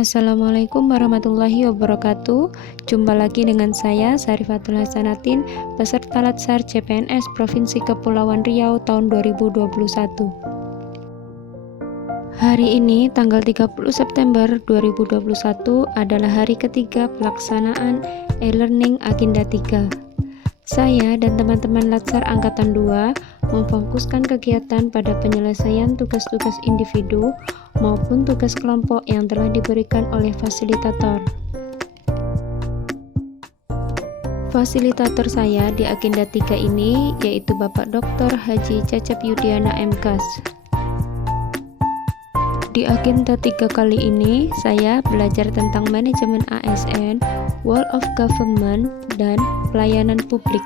Assalamualaikum warahmatullahi wabarakatuh. Jumpa lagi dengan saya Sarifatul Hasanatin, peserta Latsar CPNS Provinsi Kepulauan Riau tahun 2021. Hari ini tanggal 30 September 2021 adalah hari ketiga pelaksanaan e-learning Agenda 3. Saya dan teman-teman Latsar Angkatan 2 memfokuskan kegiatan pada penyelesaian tugas-tugas individu maupun tugas kelompok yang telah diberikan oleh fasilitator. Fasilitator saya di Agenda 3 ini yaitu Bapak Dr. Haji Cecep Yudiana MKas. Di Agenda 3 kali ini, saya belajar tentang manajemen ASN, Whole of Government, dan pelayanan publik.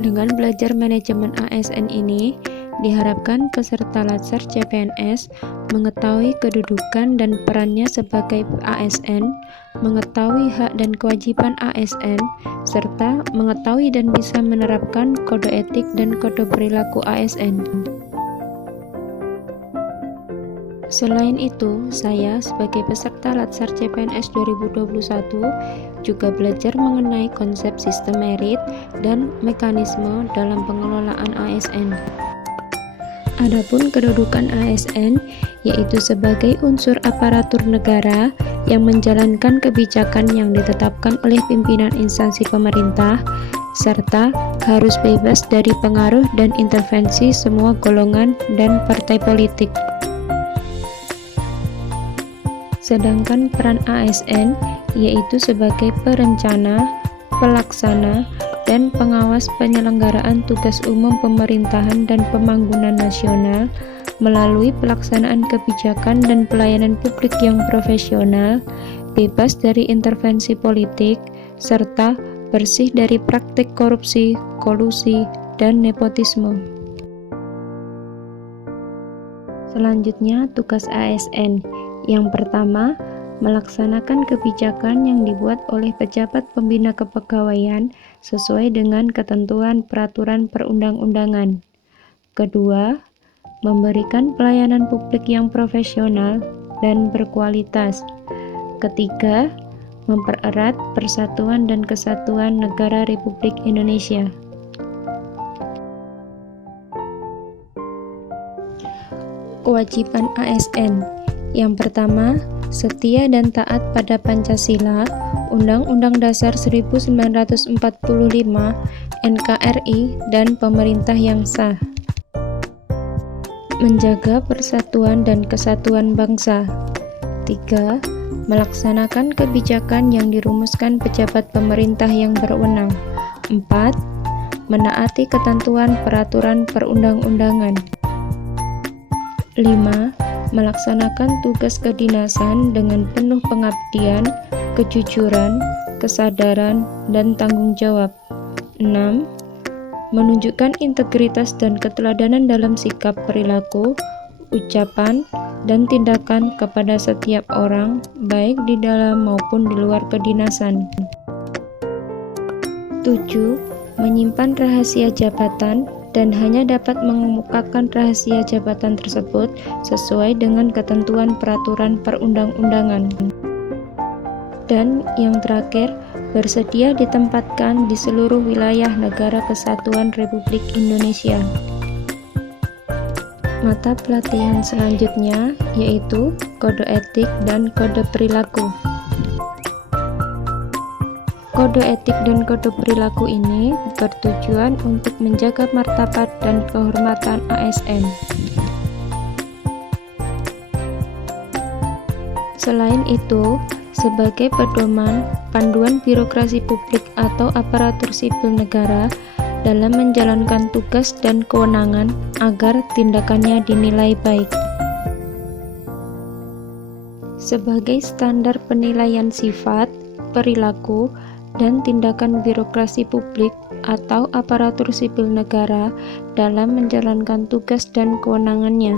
Dengan belajar manajemen ASN ini, diharapkan peserta Latsar CPNS mengetahui kedudukan dan perannya sebagai ASN, mengetahui hak dan kewajiban ASN, serta mengetahui dan bisa menerapkan kode etik dan kode perilaku ASN. Selain itu, saya sebagai peserta Latsar CPNS 2021 juga belajar mengenai konsep sistem merit dan mekanisme dalam pengelolaan ASN. Adapun kedudukan ASN yaitu sebagai unsur aparatur negara yang menjalankan kebijakan yang ditetapkan oleh pimpinan instansi pemerintah, serta harus bebas dari pengaruh dan intervensi semua golongan dan partai politik. Sedangkan peran ASN yaitu sebagai perencana, pelaksana, dan pengawas penyelenggaraan tugas umum pemerintahan dan pembangunan nasional melalui pelaksanaan kebijakan dan pelayanan publik yang profesional, bebas dari intervensi politik, serta bersih dari praktik korupsi, kolusi, dan nepotisme. Selanjutnya, tugas ASN. Yang pertama, melaksanakan kebijakan yang dibuat oleh pejabat pembina kepegawaian sesuai dengan ketentuan peraturan perundang-undangan. Kedua, memberikan pelayanan publik yang profesional dan berkualitas. Ketiga, mempererat persatuan dan kesatuan negara Republik Indonesia. Kewajiban ASN. Yang pertama, setia dan taat pada Pancasila, Undang-Undang Dasar 1945, NKRI, dan pemerintah yang sah. Menjaga persatuan dan kesatuan bangsa. 3. Melaksanakan kebijakan yang dirumuskan pejabat pemerintah yang berwenang. 4. Menaati ketentuan peraturan perundang-undangan. 5. Melaksanakan tugas kedinasan dengan penuh pengabdian, kejujuran, kesadaran, dan tanggung jawab. 6. Menunjukkan integritas dan keteladanan dalam sikap perilaku, ucapan, dan tindakan kepada setiap orang, baik di dalam maupun di luar kedinasan. 7. Menyimpan rahasia jabatan dan hanya dapat mengemukakan rahasia jabatan tersebut sesuai dengan ketentuan peraturan perundang-undangan. Dan yang terakhir, bersedia ditempatkan di seluruh wilayah Negara Kesatuan Republik Indonesia. Mata pelatihan selanjutnya yaitu kode etik dan kode perilaku. Kode etik dan kode perilaku ini bertujuan untuk menjaga martabat dan kehormatan ASN. Selain itu, sebagai pedoman panduan birokrasi publik atau aparatur sipil negara dalam menjalankan tugas dan kewenangan agar tindakannya dinilai baik. Sebagai standar penilaian sifat, perilaku, dan tindakan birokrasi publik atau aparatur sipil negara dalam menjalankan tugas dan kewenangannya.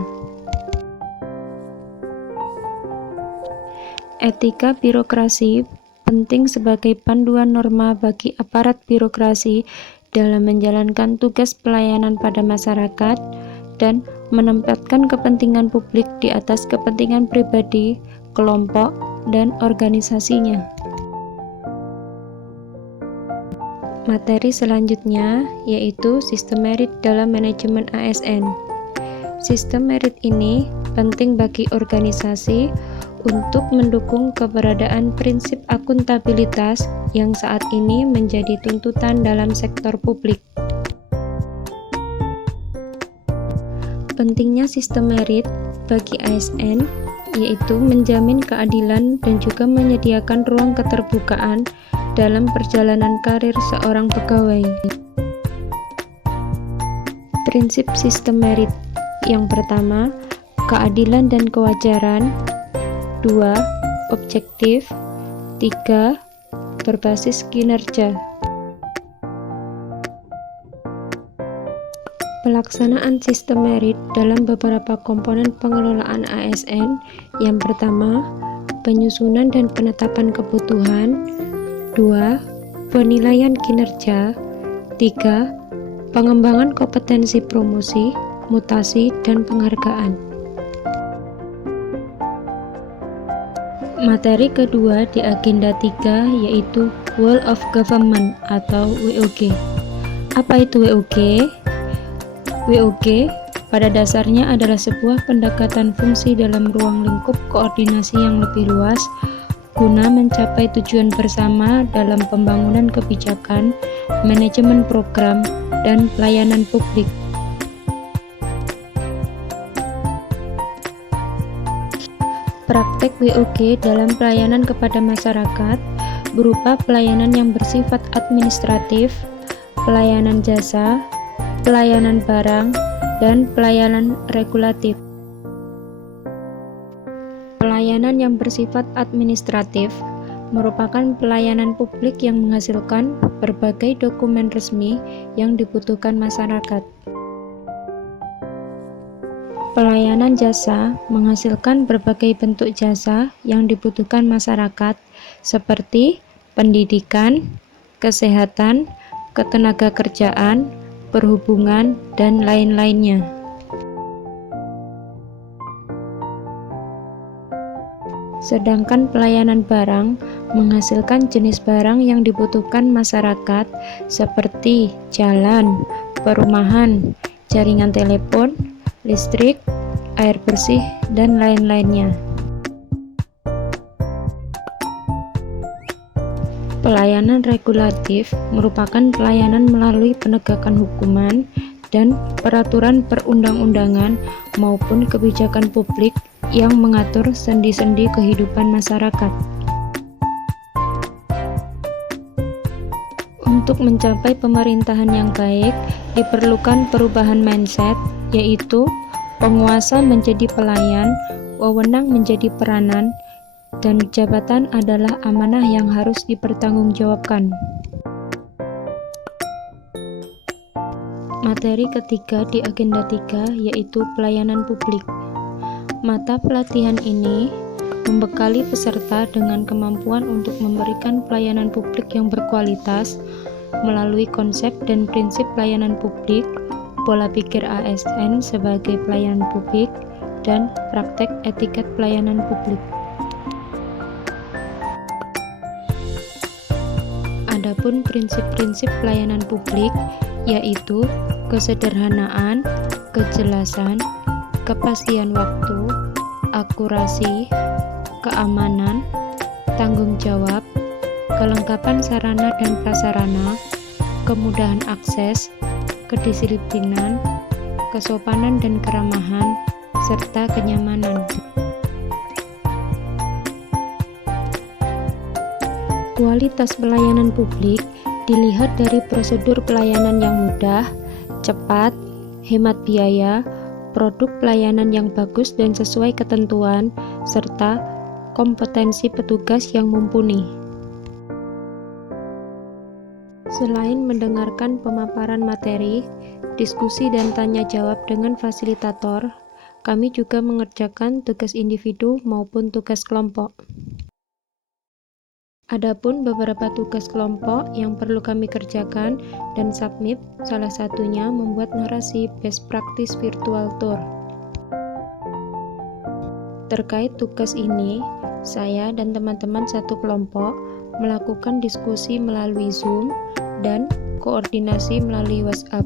Etika birokrasi penting sebagai panduan norma bagi aparat birokrasi dalam menjalankan tugas pelayanan pada masyarakat dan menempatkan kepentingan publik di atas kepentingan pribadi, kelompok, dan organisasinya. Materi selanjutnya yaitu sistem merit dalam manajemen ASN. Sistem merit ini penting bagi organisasi untuk mendukung keberadaan prinsip akuntabilitas yang saat ini menjadi tuntutan dalam sektor publik. Pentingnya sistem merit bagi ASN yaitu menjamin keadilan dan juga menyediakan ruang keterbukaan dalam perjalanan karir seorang pegawai. Prinsip sistem merit yang pertama, keadilan dan kewajaran. 2. Objektif. 3. Berbasis kinerja. Pelaksanaan sistem merit dalam beberapa komponen pengelolaan ASN. Yang pertama, penyusunan dan penetapan kebutuhan. 2. Penilaian kinerja. 3. Pengembangan kompetensi promosi, mutasi, dan penghargaan. Materi kedua di agenda 3 yaitu Whole of Government atau WOG. Apa itu WOG? WOG pada dasarnya adalah sebuah pendekatan fungsi dalam ruang lingkup koordinasi yang lebih luas guna mencapai tujuan bersama dalam pembangunan kebijakan, manajemen program, dan pelayanan publik. Praktek WOG dalam pelayanan kepada masyarakat berupa pelayanan yang bersifat administratif, pelayanan jasa, pelayanan barang, dan pelayanan regulatif. Pelayanan yang bersifat administratif merupakan pelayanan publik yang menghasilkan berbagai dokumen resmi yang dibutuhkan masyarakat. Pelayanan jasa menghasilkan berbagai bentuk jasa yang dibutuhkan masyarakat seperti pendidikan, kesehatan, ketenagakerjaan, perhubungan, dan lain-lainnya. Sedangkan pelayanan barang menghasilkan jenis barang yang dibutuhkan masyarakat seperti jalan, perumahan, jaringan telepon, listrik, air bersih, dan lain-lainnya. Pelayanan regulatif merupakan pelayanan melalui penegakan hukuman dan peraturan perundang-undangan maupun kebijakan publik yang mengatur sendi-sendi kehidupan masyarakat. Untuk mencapai pemerintahan yang baik, diperlukan perubahan mindset, yaitu penguasa menjadi pelayan, wewenang menjadi peranan, dan jabatan adalah amanah yang harus dipertanggungjawabkan. Materi ketiga di agenda 3 yaitu pelayanan publik. Mata pelatihan ini membekali peserta dengan kemampuan untuk memberikan pelayanan publik yang berkualitas melalui konsep dan prinsip pelayanan publik, pola pikir ASN sebagai pelayanan publik, dan praktek etiket pelayanan publik. Adapun prinsip-prinsip pelayanan publik yaitu kesederhanaan, kejelasan, kepastian waktu, akurasi, keamanan, tanggung jawab, kelengkapan sarana dan prasarana, kemudahan akses, kedisiplinan, kesopanan dan keramahan, serta kenyamanan. Kualitas pelayanan publik dilihat dari prosedur pelayanan yang mudah, cepat, hemat biaya, produk pelayanan yang bagus dan sesuai ketentuan, serta kompetensi petugas yang mumpuni. Selain mendengarkan pemaparan materi, diskusi dan tanya jawab dengan fasilitator, kami juga mengerjakan tugas individu maupun tugas kelompok. Adapun beberapa tugas kelompok yang perlu kami kerjakan dan submit, salah satunya membuat narasi best practice virtual tour. Terkait tugas ini, saya dan teman-teman satu kelompok melakukan diskusi melalui Zoom dan koordinasi melalui WhatsApp.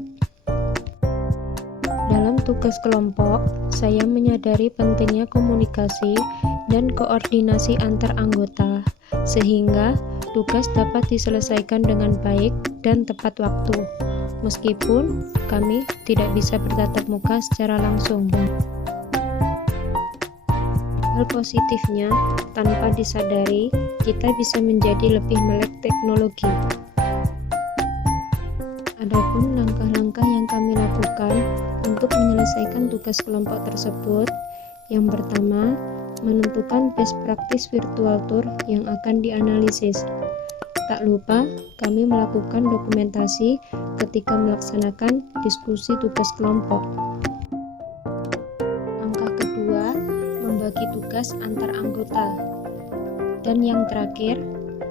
Dalam tugas kelompok, saya menyadari pentingnya komunikasi dan koordinasi antar anggota, sehingga tugas dapat diselesaikan dengan baik dan tepat waktu, meskipun kami tidak bisa bertatap muka secara langsung. Hal positifnya, tanpa disadari, kita bisa menjadi lebih melek teknologi. Adapun langkah-langkah yang kami lakukan untuk menyelesaikan tugas kelompok tersebut, yang pertama, menentukan best practice virtual tour yang akan dianalisis. Tak lupa, kami melakukan dokumentasi ketika melaksanakan diskusi tugas kelompok. Langkah kedua, membagi tugas antar anggota. Dan yang terakhir,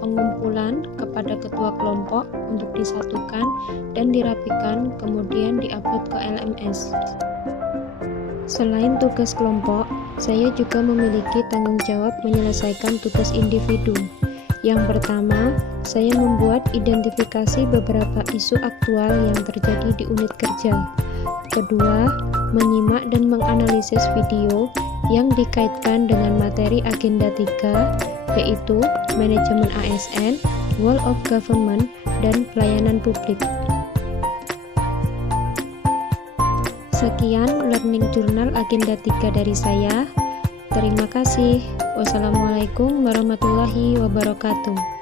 pengumpulan kepada ketua kelompok untuk disatukan dan dirapikan, kemudian diupload ke LMS. Selain tugas kelompok, saya juga memiliki tanggung jawab menyelesaikan tugas individu. Yang pertama, saya membuat identifikasi beberapa isu aktual yang terjadi di unit kerja. Kedua, menyimak dan menganalisis video yang dikaitkan dengan materi agenda 3, yaitu manajemen ASN, Whole of Government, dan pelayanan publik. Sekian Learning Journal Agenda 3 dari saya. Terima kasih. Wassalamualaikum warahmatullahi wabarakatuh.